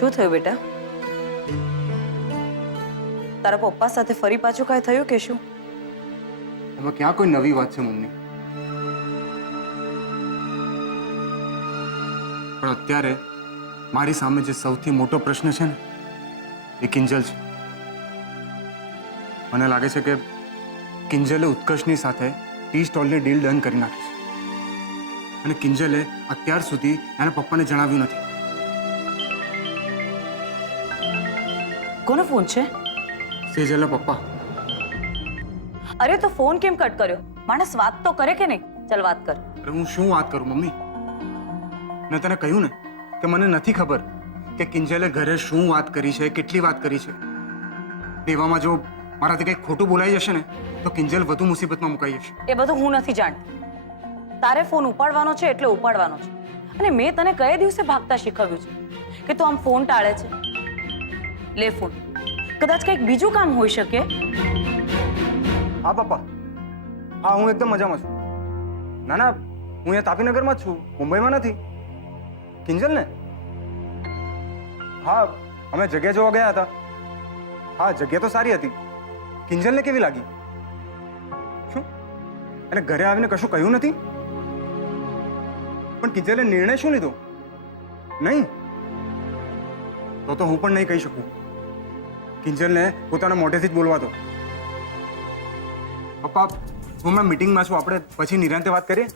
શું થયું બેટા? તારા પપ્પા સાથે ફરી પાછું કાંઈ થયું કે શું? એમાં ક્યાં કોઈ નવી વાત છે મમ્મી? પણ અત્યારે મારી સામે જે સૌથી મોટો પ્રશ્ન છે ને એ કિંજલ છે. મને લાગે છે કે કિંજલે ઉત્કર્ષની સાથે ટી સ્ટોલની ડીલ ડન કરી નાખી છે અને કિંજલે અત્યાર સુધી એના પપ્પાને જણાવ્યું નથી. કોનો ફોન છે? સેજલના પપ્પા. અરે તો ફોન કેમ કટ કર્યો? માણસ વાત તો કરે કે નહીં? ચાલ વાત કર. અરે હું શું વાત કરું મમ્મી? મેં તને કહ્યું ને કે મને નથી ખબર કે કિંજલે ઘરે શું વાત કરી છે, કેટલી વાત કરી છે. એવામાં જો મારાથી કંઈક ખોટું બોલાઈ જશે ને તો કિંજલ વધુ મુસીબતમાં મુકાઈ જશે. એ બધું હું નથી જાણતી. તારે ફોન ઉપાડવાનો છે એટલે ઉપાડવાનો છે. અને મેં તને કયા દિવસે ભાગતા શીખવ્યું છે કે તું આમ ફોન ટાળે છે? લે ફોન. કદાચ કંઈક બીજું કામ હોઈ શકે. હા પપ્પા, હા હું એકદમ મજામાં છું. ના ના, હું અહીંયા તાપીનગરમાં જ છું, મુંબઈમાં નથી. કિંજલ ને? હા, અમે જગ્યા જોવા ગયા હતા. હા, જગ્યા તો સારી હતી. કિંજલને કેવી લાગી? શું એને ઘરે આવીને કશું કહ્યું નથી? પણ કિંજલે નિર્ણય શું લીધો? નહીં તો હું પણ નહીં કહી શકું. કિંજલને પોતાના મોઢેથી જ બોલવા દો. પપ્પા, હું હમણાં મીટિંગમાં છું, આપણે પછી નિરાંતે વાત કરીએ.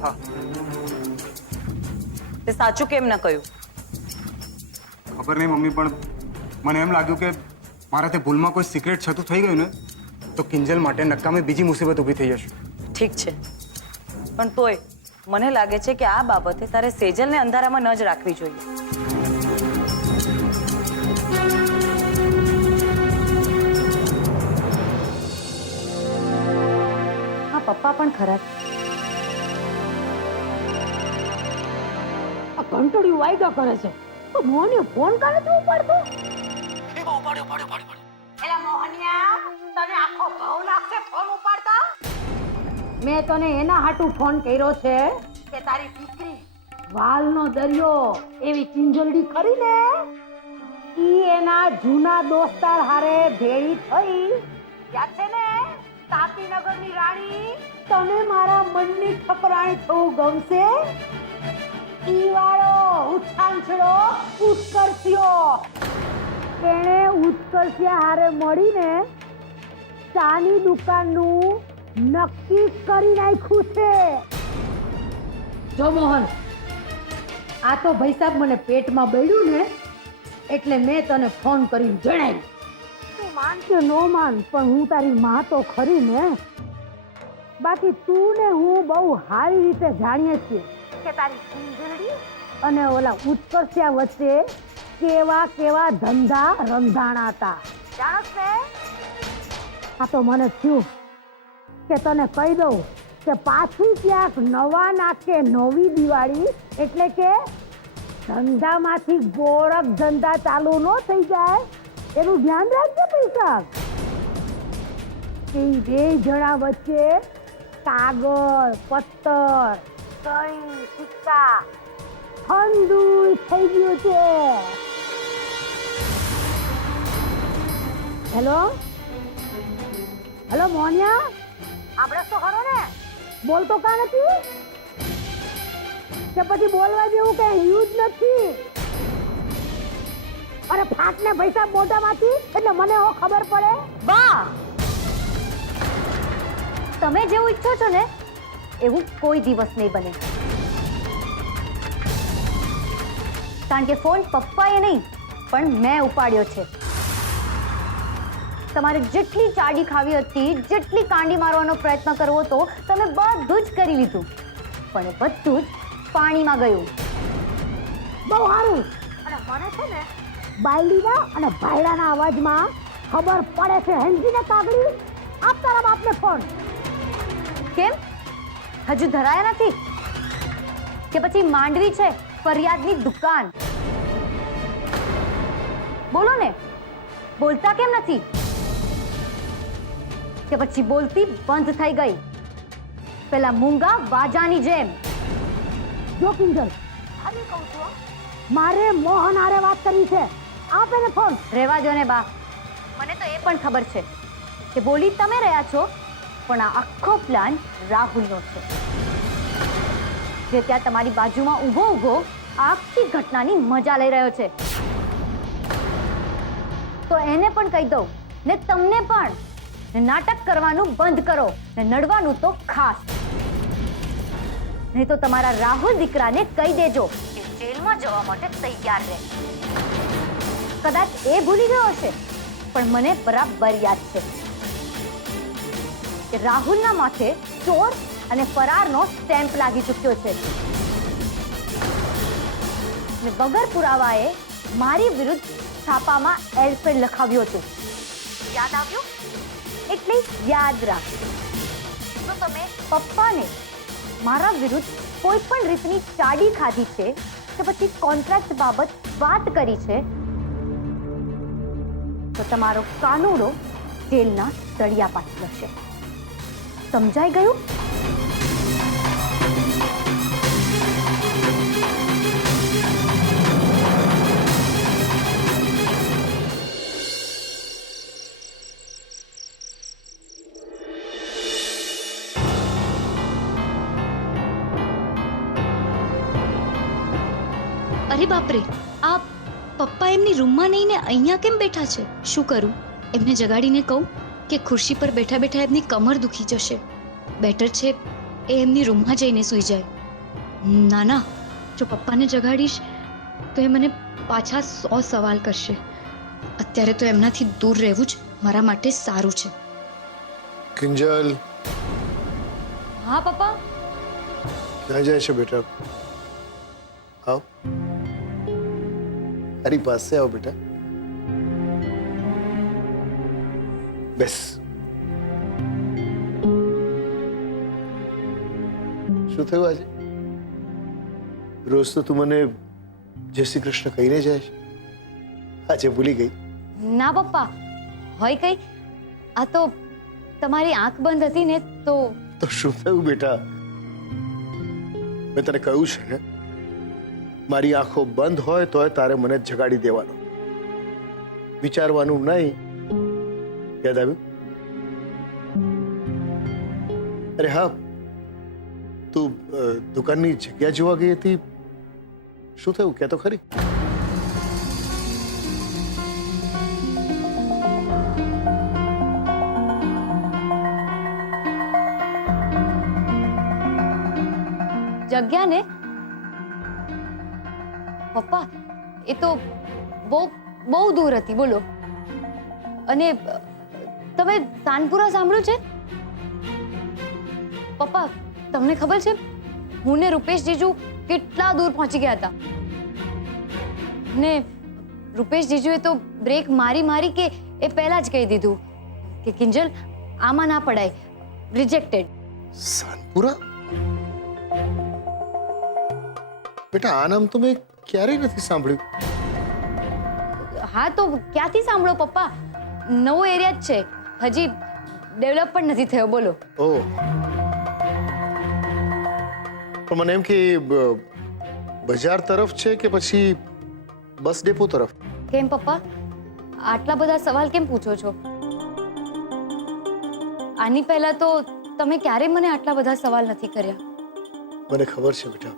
હા. તે સાચું કેમ ન કહ્યું? ખબર નહીં મમ્મી, પણ મને એમ લાગ્યું કે મારાથી ભૂલમાં કોઈ સિક્રેટ છતું થઈ ગયું ને તો કિંજલ માટે નકામી બીજી મુસીબત ઊભી થઈ જશે. ઠીક છે, પણ તોય મને લાગે છે કે આ બાબતે તારે સેજલને અંધારામાં ન જ રાખવી જોઈએ. હા, પપ્પા પણ ખરા. આ ઘંટડીયું વાયગા કરે છે તો મોહનીયો ફોન કરે છે ઉપાડતો. એલા મોહનિયા, તને આખો ભાવ લાગશે ફોન ઉપાડતા? મેં તને એના હાટુ ફોન કર્યો છે કે તારી દીકરી વાલનો દરિયો એવી કિંજલડી ખરી ને ઈ એના જૂના દોસ્તાર હારે ભેળી થઈ. યાદ છે ને તાપીનગરની રાણી? તને મારા મનની ઠપરાણી થવું ગમશે? ઈ વાળો ઉછાંછડો ઉત્કર્ષ્યો તેણે ઉત્કર્ષ્યા હારે મળીને ચાની દુકાનનું નક્કી કરી નાખ્યું છે. જો મોહન, આ તો ભાઈ સાહેબ મને પેટમાં બળ્યું ને એટલે મેં તને ફોન કરીને જણાવ્યું. તું માન કે નો માન, પણ હું તારી માં તો ખરી ને. બાકી તું ને હું બહુ સારી રીતે જાણીએ છીએ કે તારી કિંજલડી અને ઓલા ઉત્કર્ષ્યા વચ્ચે કેવા કેવા ધંધા રંધાણા હતા. જાણસ ને? આ તો મને થયું કે તને કહી દઉં કે પાછી ક્યાંક નવા નાકે નવી દિવાળી એટલે કે ધંધામાંથી ગોળક ધંધા ચાલુ ન થઈ જાય એનું ધ્યાન રાખજે પૈસા. એ બે જણા વચ્ચે કાગળ, પત્તર, સહી, સિક્કા ઠંડુ થઈ ગયું છે. હેલો હેલો મોનિયા, આપણે તો ખરો ને? બોલતો કા નથી કે પછી બોલવા જેવું કઈ યુઝ નથી? અરે ફાટને પૈસા મોઢામાંથી એટલે મને ખબર પડે. બા, તમે જેવું ઈચ્છો છો ને એવું કોઈ દિવસ નહીં બને. કારણ કે ફોન પપ્પાએ નહીં પણ મેં ઉપાડ્યો છે. તમારે જેટલી ચાડી ખાવી હતી, જેટલી કાંડી મારવાનો પ્રયત્ન કરવો હતો, તમે બધું જ કરી લીધું, પણ એ બધું જ પાણીમાં ગયું. બહુ સારું. અને મને છે ને બાયડીના અને ભાઈડાના અવાજમાં ખબર પડે છે. હેન્જીને કાગડી આપ તારા બાપને ફોન. કેમ હજુ ધરાયા નથી કે પછી માંડવી છે ફરિયાદની દુકાન? બોલો ને, બોલતા કેમ નથી? કે પછી બોલતી બંધ થઈ ગઈ પેલા મૂંગા વાજાની જેમ? જો કિંજલ, ખાલી કહું છું, મારે મોહન હારે વાત કરવી છે. આપે ને ફોન. રહેવા દો ને બા, મને તો એ પણ ખબર છે કે બોલી તમે રહ્યા છો, પણ આ આખો પ્લાન રાહુલનો છે, જે ત્યાં તમારી બાજુમાં ઊભો ઊભો આખી ઘટનાની મજા લઈ રહ્યો છે. તો એને પણ કહી દઉં ને તમને પણ, ને નાટક કરવાનું બંધ કરો ને નડવાનું તો ખાસ. નહીં તો તમારા રાહુલ દીકરાને કહી દેજો કે જેલમાં જવા માટે તૈયાર રહે. કદાચ એ ભૂલી ગયો હશે, પણ મને બરાબર યાદ છે કે રાહુલના માથે ચોર અને ફરારનો સ્ટેમ્પ લાગી ચૂક્યો છે ને વગર પુરાવાએ મારી વિરુદ્ધ છાપામાં એડફેડ લખાવ્યું હતું. યાદ આવ્યું? એટલે યાદ રાખ. તો તમે પપ્પાને મારા વિરુદ્ધ કોઈ પણ રીતની ચાડી ખાધી છે કે પછી કોન્ટ્રાક્ટ બાબત વાત કરી છે, તો તમારો કાનૂડો જેલના તળિયા પાછળ હશે. સમજાઈ ગયું? અરે બાપરે, આ પપ્પા એમની રૂમમાં નહીં ને અહીંયા કેમ બેઠા છે? શું કરું? એમને જગાડીને કહું કે ખુરશી પર બેઠા બેઠા એમની કમર દુખી જશે. બેટર છે એ એમની રૂમમાં જઈને સૂઈ જાય. ના ના, જો પપ્પાને જગાડીશ તો એ મને પાછા 100 સવાલ કરશે. અત્યારે તો એમનાથી દૂર રહેવું જ મારા માટે સારું છે. કિંજલ, હા પપ્પા. ક્યાં જાય છે બેટા? આવ, તારી પાસે આવ બેટા. બેસ. શું થયું આજે? રોજ તો તું મને જય શ્રી કૃષ્ણ કહીને જાય છે, આજે ભૂલી ગઈ? ના પપ્પા, હોય કઈ. આ તો તમારી આંખ બંધ હતી ને તો. તો શું થયું બેટા? મેં તને કહ્યું છે ને, મારી આંખો બંધ હોય તોય તારે મને જગાડી દેવાનો, વિચારવાનું નહીં. યાદ આવ્યું? અરે હા, તું દુકાનની જગ્યા જોવા ગઈ હતી, શું થયું કે તો ખરી? જગ્યા ને પપ્પા, એ તો બહુ દૂર હતી. બોલો. અને તમે તાનપુરા સાંભળ્યું છે? પપ્પા, તમને ખબર છે હું ને રૂપેશ જીજુ કેટલા દૂર પહોંચી ગયા હતા? ને રૂપેશ જીજુએ તો બ્રેક મારી કે એ પહેલા જ કહી દીધું કે કિંજલ આમાં ના પડાય, રિજેક્ટેડ. સાનપુરા? બેટા, આ નામ તો મેં ક્યારેય નથી સાંભળ્યું. હા તો ક્યાંથી સાંભળો પપ્પા, નવો એરિયા જ છે, હજી ડેવલપ પણ નથી થયો. બોલો. ઓહ, પણ મને એમ કે બજાર તરફ છે કે પછી બસ ડેપો તરફ? કેમ પપ્પા, આટલા બધા સવાલ કેમ પૂછો છો? આની પહેલા તો તમે ક્યારેય મને આટલા બધા સવાલ નથી કર્યા. મને ખબર છે બેટા,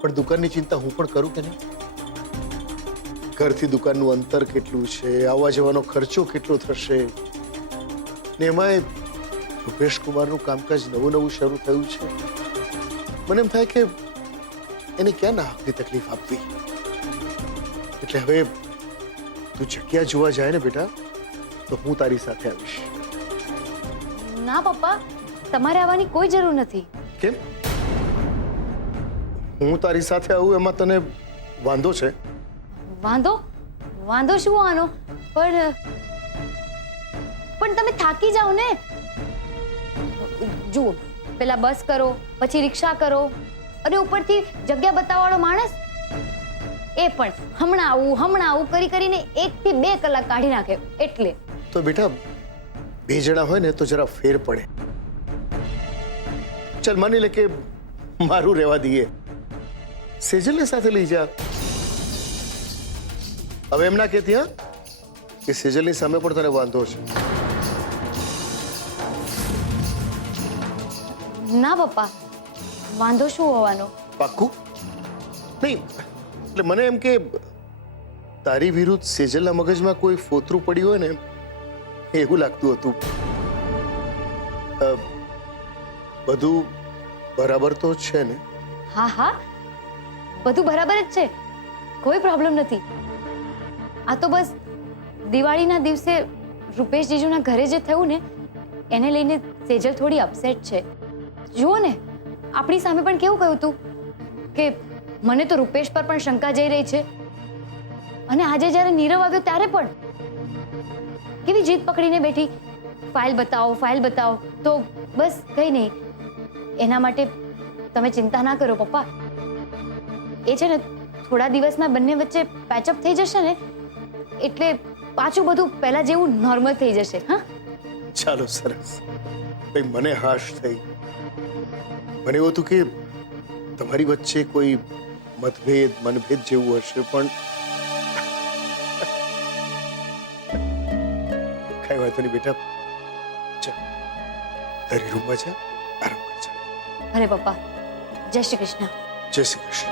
પણ દુકાનની ચિંતા હું પણ કરું કે નહીં? ઘરથી દુકાનનું અંતર કેટલું છે, આવવા જવાનો ખર્ચો કેટલો થશે, ને એમાંય રૂપેશ કુમારનું કામકાજ નવું શરૂ થયું છે. મને એમ થાય કે એને ક્યાં ના હકની તકલીફ આપવી. એટલે હવે તું જગ્યા જોવા જાય ને બેટા, તો હું તારી સાથે આવીશ. ના પપ્પા, તમારે આવવાની કોઈ જરૂર નથી. કેમ? હું તારી સાથે આવું એમાં તને વાંધો છે? વાંધો શું આનો? પણ તમે થાકી જાઓ ને. જુઓ, પેલા બસ કરો, પછી રિક્ષા કરો, અને ઉપરથી જગ્યા બતાવવાળો માણસ એ પણ હમણાં આવું કરીને 1 થી 2 કલાક કાઢી નાખે. એટલે તો બેટા, 2 જણા હોય ને તો જરા ફેર પડે. ચાલ માની લે કે મારું રહેવા દઈએ, સેજલને સાથે લઈ જા. હવે એમ ના કહેતી હા કે સેજલની સામે પણ તને વાંધો છે. ના પપ્પા, વાંધો શું હોવાનો? પાક્કું? નહીં એટલે મને એમ કે તારી વિરુદ્ધ સેજલના મગજમાં કોઈ ફોતરું પડ્યું હોય ને એવું લાગતું હતું. બધું બરાબર તો છે ને? હા હા, બધું બરાબર જ છે, કોઈ પ્રોબ્લેમ નથી. આ તો બસ દિવાળીના દિવસે રૂપેશ જીજુના ઘરે જે થયું ને એને લઈને સેજલ થોડી અપસેટ છે. જુઓ ને, આપણી સામે પણ કેવું કહ્યું હતું કે મને તો રૂપેશ પર પણ શંકા જઈ રહી છે, અને આજે જ્યારે નીરવ આવ્યો ત્યારે પણ કેવી જીદ પકડીને બેઠી, ફાઇલ બતાવો ફાઇલ બતાવો. તો બસ કંઈ નહીં, એના માટે તમે ચિંતા ના કરો પપ્પા. એ છે ને થોડા દિવસમાં બંને વચ્ચે પેચઅપ થઈ જશે ને એટલે પાછું બધું પહેલા જેવું નોર્મલ થઈ જશે. હા, ચાલો સરસ. ભાઈ મને હાશ થઈ. મને એવું હતું કે તમારી વચ્ચે કોઈ મનભેદ જેવું હશે, પણ કઈ વાંધો નહીં બેટા. જા તારી રૂમમાં જા, આરામ કરજા. અરે પપ્પા, જય શ્રી કૃષ્ણ. જય શ્રી કૃષ્ણ.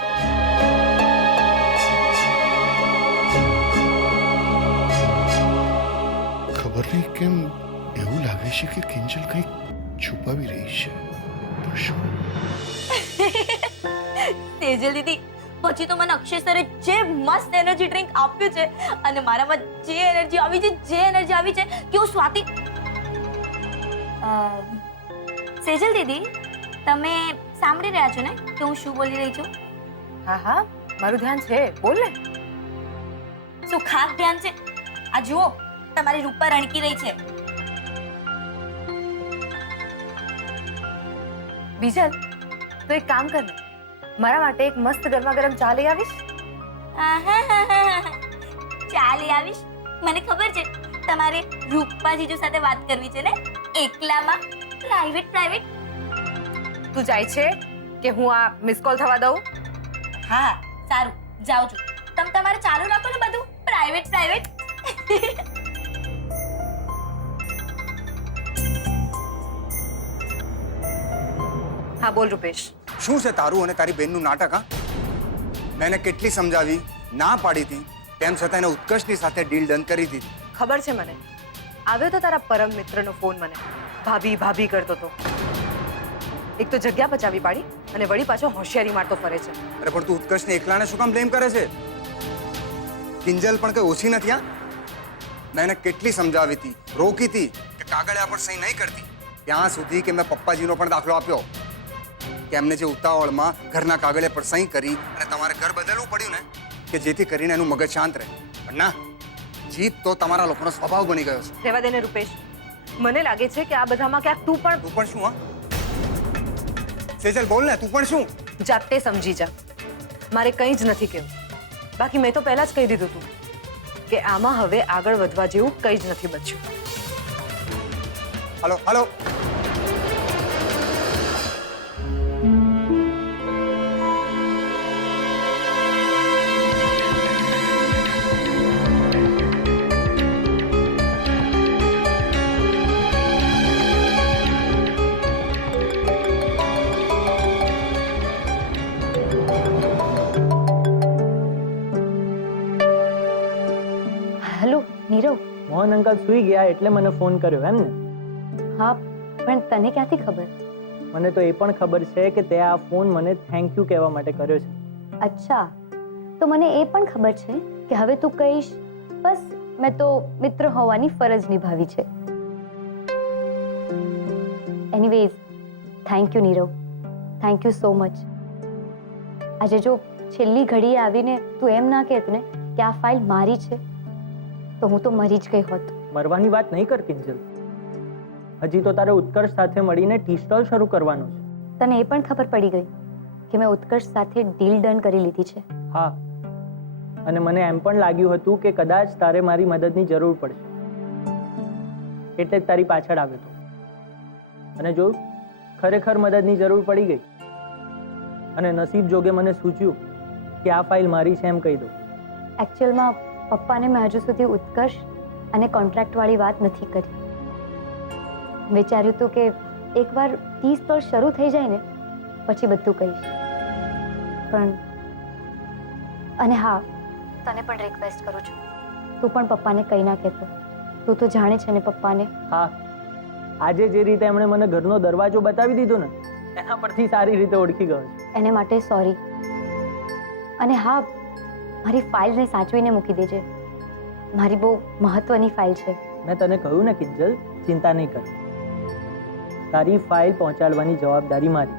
ખબર નહીં કેમ એવું લાગે છે કે કિંજલ કંઈક છુપાવી રહી છે. પણ શું? તેજલ દીદી, પછી તો મને અક્ષય સરે જે મસ્ત એનર્જી ડ્રિંક આપ્યું છે અને મારામાં જે એનર્જી આવી છે કે હું સ્વાતિ. સેજલ દીદી, તમે સાંભળી રહ્યા છો ને કે હું શું બોલી રહી છું? હા હા, મારું ધ્યાન છે, બોલ ને. શું ખાસ ધ્યાન છે? આ જુઓ, તમારી રૂપા રણકી રહી છે. બીજલ, તો એક કામ કર ને, મારા માટે એક મસ્ત ગરમા ગરમ ચા લઈ આવીશ? ચા લઈ આવીશ? મને ખબર છે તમારે રૂપા જીજુ સાથે વાત કરવી છે ને, એકલામાં પ્રાઇવેટ. તું જાય છે કે હું આ મિસ કોલ થવા દઉં? હા સારું, જાઉં છું. તમે તમારે ચાલુ રાખો ને બધું પ્રાઇવેટ. હા બોલ રૂપેશ. શું છે તારું અને તારી બેનનું નાટક? હા, મેં એને કેટલી સમજાવી, ના પાડી હતી, તેમ છતાં એને ઉત્કર્ષની સાથે ડીલ ડન કરી દીધી. ખબર છે મને, આવ્યો તો તારા પરમ મિત્રનો ફોન, મને ભાભી કરતો હતો. એક તો જગ્યા પચાવી પાડી અને વળી પાછો હોશિયારી મારતો ફરે છે. અરે પણ તું ઉત્કર્ષને એકલાને શું કામ બ્લેમ કરે છે? કિંજલ પણ કઈ ઓછી નથી. હા, મેં એને કેટલી સમજાવી હતી, રોકી હતી કે કાગળિયા પર સહી નહીં કરતી, ત્યાં સુધી કે મેં પપ્પાજીનો પણ દાખલો આપ્યો કે એમને જે ઉતાવળમાં ઘરના કાગળે પર સહી કરી અને તમારે ઘર બદલવું પડ્યું ને કે જેથી કરીને એનું મગજ શાંત રહે. પણ ના, જીત તો તમારા લોકોનો સ્વભાવ બની ગયો છે. રહેવા દે ને રૂપેશ, મને લાગે છે કે આ બધામાં ક્યાંક તું પણ શું? હા સેજલ, બોલ ને, તું પણ શું? જાતે સમજી જા. મારે કંઈ જ નથી કહેવું. બાકી મેં તો પહેલા જ કહી દીધું હતું કે આમાં હવે આગળ વધવા જેવું કંઈ જ નથી બચ્યું. હાલો. હેલો નીરવ. મોહન અંકલ સૂઈ ગયા એટલે મને ફોન કર્યો એમ ને? હા, પણ તને ક્યાંથી ખબર? મને તો એ પણ ખબર છે કે તે આ ફોન મને થેન્ક યુ કહેવા માટે કર્યો છે. અચ્છા, તો મને એ પણ ખબર છે કે હવે તું કહીશ બસ મેં તો મિત્ર હોવાની ફરજ નિભાવી છે. Anyways, thank you Nirav, thank you so much. આજે જો છેલ્લી ઘડીએ આવીને તું એમ ના કહેત ને કે આ ફાઇલ મારી છે તો હું તો મરી જ ગઈ હોત. મરવાની વાત નહીં કર કિંજલ. હજી તો તારે ઉત્કર્ષ સાથે મળીને ટી સ્ટોલ શરૂ કરવાનો છે. તને એ પણ ખબર પડી ગઈ કે મેં ઉત્કર્ષ સાથે ડીલ ડન કરી લીધી છે? હા, અને મને એમ પણ લાગ્યું હતું કે કદાચ તારે મારી મદદની જરૂર પડશે, એટલે જ તારી પાછળ આવ્યો હતો. અને જોયું, ખરેખર મદદની જરૂર પડી ગઈ. અને નસીબ જોગે મને સૂચ્યું કે આ ફાઇલ મારી છે એમ કહી દઉં. એકચ્યુઅલમાં પપ્પાને મેં હજુ સુધી ઉત્કર્ષ અને કોન્ટ્રાક્ટવાળી વાત નથી કરી. વિચાર્યું હતું કે એકવાર 30 સ્ટોર શરૂ થઈ જાય ને પછી બધું કહીશ. પણ અને હા, તને પણ રિક્વેસ્ટ કરું છું, તું પણ પપ્પાને કંઈ ના કહેતો. તું તો જાણે છે ને પપ્પાને. હા, આજે જે રીતે એમણે મને ઘરનો દરવાજો બતાવી દીધો ને એના પરથી સારી રીતે ઓળખી ગયો છું. એને માટે સોરી. અને હા, મારી ફાઇલને સાચવીને મૂકી દેજે. મારી બહુ મહત્વની ફાઇલ છે. મેં તને કહ્યું ને કિંજલ, ચિંતા નહીં કર. તારી ફાઇલ પહોંચાડવાની જવાબદારી મારી.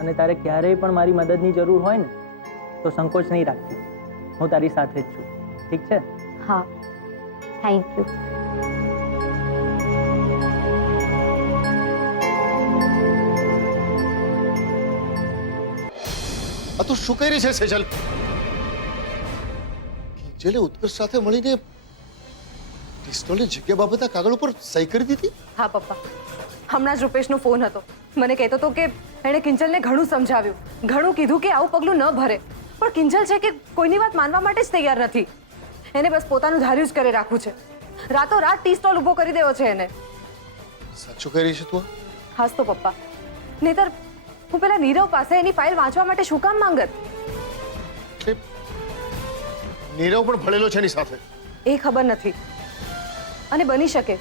અને તારે ક્યારેય પણ મારી મદદની જરૂર હોય ને તો સંકોચ નહીં રાખતી. હું તારી સાથે જ છું. ઠીક છે? હા, થેન્ક યુ. આ તું શું કરી છે સેજલ? કિંજલે ઉત્કર્ષ સાથે મળીને પિસ્તોલની જગ્યા બાબતના કાગળ ઉપર સહી કરી દીધી. હા પપ્પા, હમણાં જ રૂપેશનો ફોન હતો. મને કહેતો હતો કે એણે કિંજલને ઘણું સમજાવ્યું, ઘણું કીધું કે આવું પગલું ન ભરે. પણ કિંજલ છે કે કોઈની વાત માનવા માટે જ તૈયાર નથી. એને બસ પોતાનું ધાર્યું જ કરે રાખવું છે. રાતોરાત ટી સ્ટોલ ઊભો કરી દેવો છે એને. સાચું કરી છે તું? હાસ તો પપ્પા, નહીતર હું પેલા નીરવ પાસે એની ફાઇલ વાંચવા માટે શું કામ માંગત? નીરવ પણ ભળેલો છે એની સાથે. એ ખબર નથી. અને બની શકે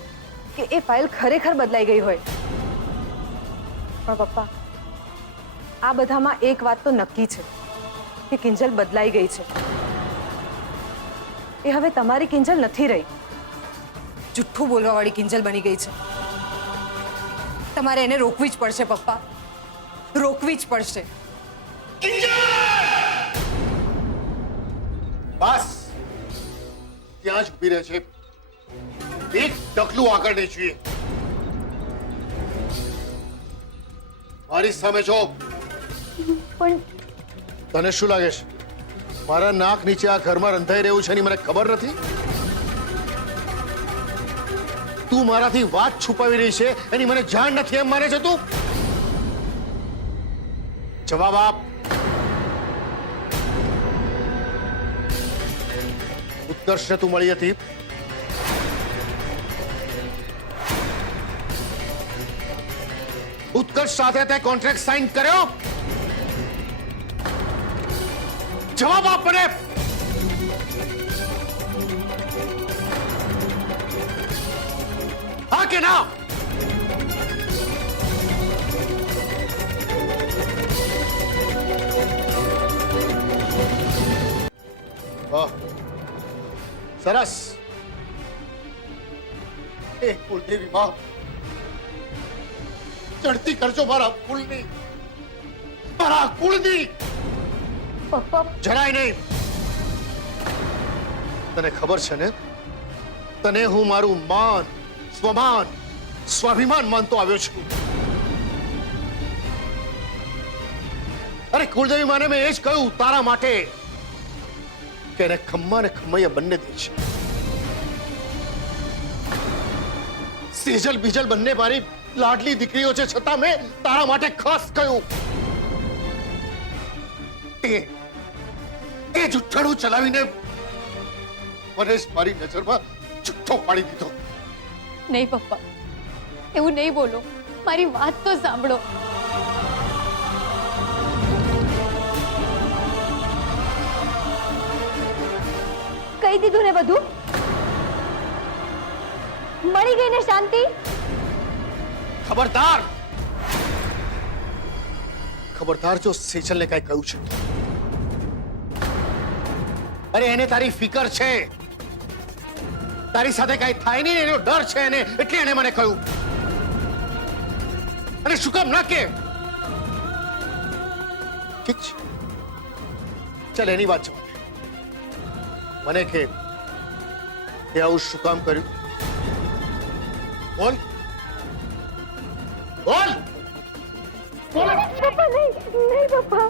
કે એ ફાઇલ ખરેખર બદલાઈ ગઈ હોય. પણ પપ્પા, આ બધામાં એક વાત તો નક્કી છે કે કિંજલ બદલાઈ ગઈ છે. એ હવે તમારી કિંજલ નથી રહી. જુઠ્ઠું બોલવાવાળી કિંજલ બની ગઈ છે. તમારે એને રોકવી જ પડશે પપ્પા, રોકવી જ પડશે. બસ ત્યાં જ ઉભી રહે છે. એક ડગલું આગળ નહીં જોઈએ. મારી સામે જો. પણ તને શું લાગે છે મારા નાક નીચે આ ઘરમાં રંધાઈ રહ્યું છે એની મને ખબર નથી? તું મારાથી વાત છુપાવી રહી છે એની મને જાણ નથી એમ માને છે તું? જવાબ આપ. ઉત્કર્ષને તું મળી હતી? ઉત્કર્ષ સાથે તે કોન્ટ્રાક્ટ સાઇન કર્યો? જવાબ આપ મને. હા કે ના? વાહ, સરસ. એ કુળદેવી માં, ચડતી કરજો મારા કુળની, મારા કુળની. પપ્પા, જરાય નહીં. તને ખબર છે ને, તને હું મારું માન, સ્વમાન, સ્વાભિમાન માનતો આવ્યો છું. અરે કુળદેવી માને મેં એ જ કહ્યું તારા માટે કે એને ખમ્મા ને ખમૈયા બંને દે છે. સેજલ બીજલ બંને મારી લાડલી દીકરીઓ છે, છતાં મેં તારા માટે ખાસ કહ્યું. એ જુઠ્ઠાણું ચલાવીને મને મારી નજરમાં જુઠ્ઠો પાડી દીધો. નહીં પપ્પા, એવું નહીં બોલો. મારી વાત તો સાંભળો. કહી દીધું ને બધું? મળી ગઈ ને શાંતિ? ખબરદાર, ખબરદાર જો સેજલને કઈ કહ્યું છે. અરે એને તારી ફિકર છે, તારી સાથે કઈ થાય નહીં એનો ડર છે એને, એટલે એને મને કહ્યું. અને શું કામ ના કે? ઠીક છે, ચાલ એની વાત જવા દે. મને કે એ આવું શું કામ કર્યું? બોલ બોલ. પપ્પા, નહીં નહીં પપ્પા.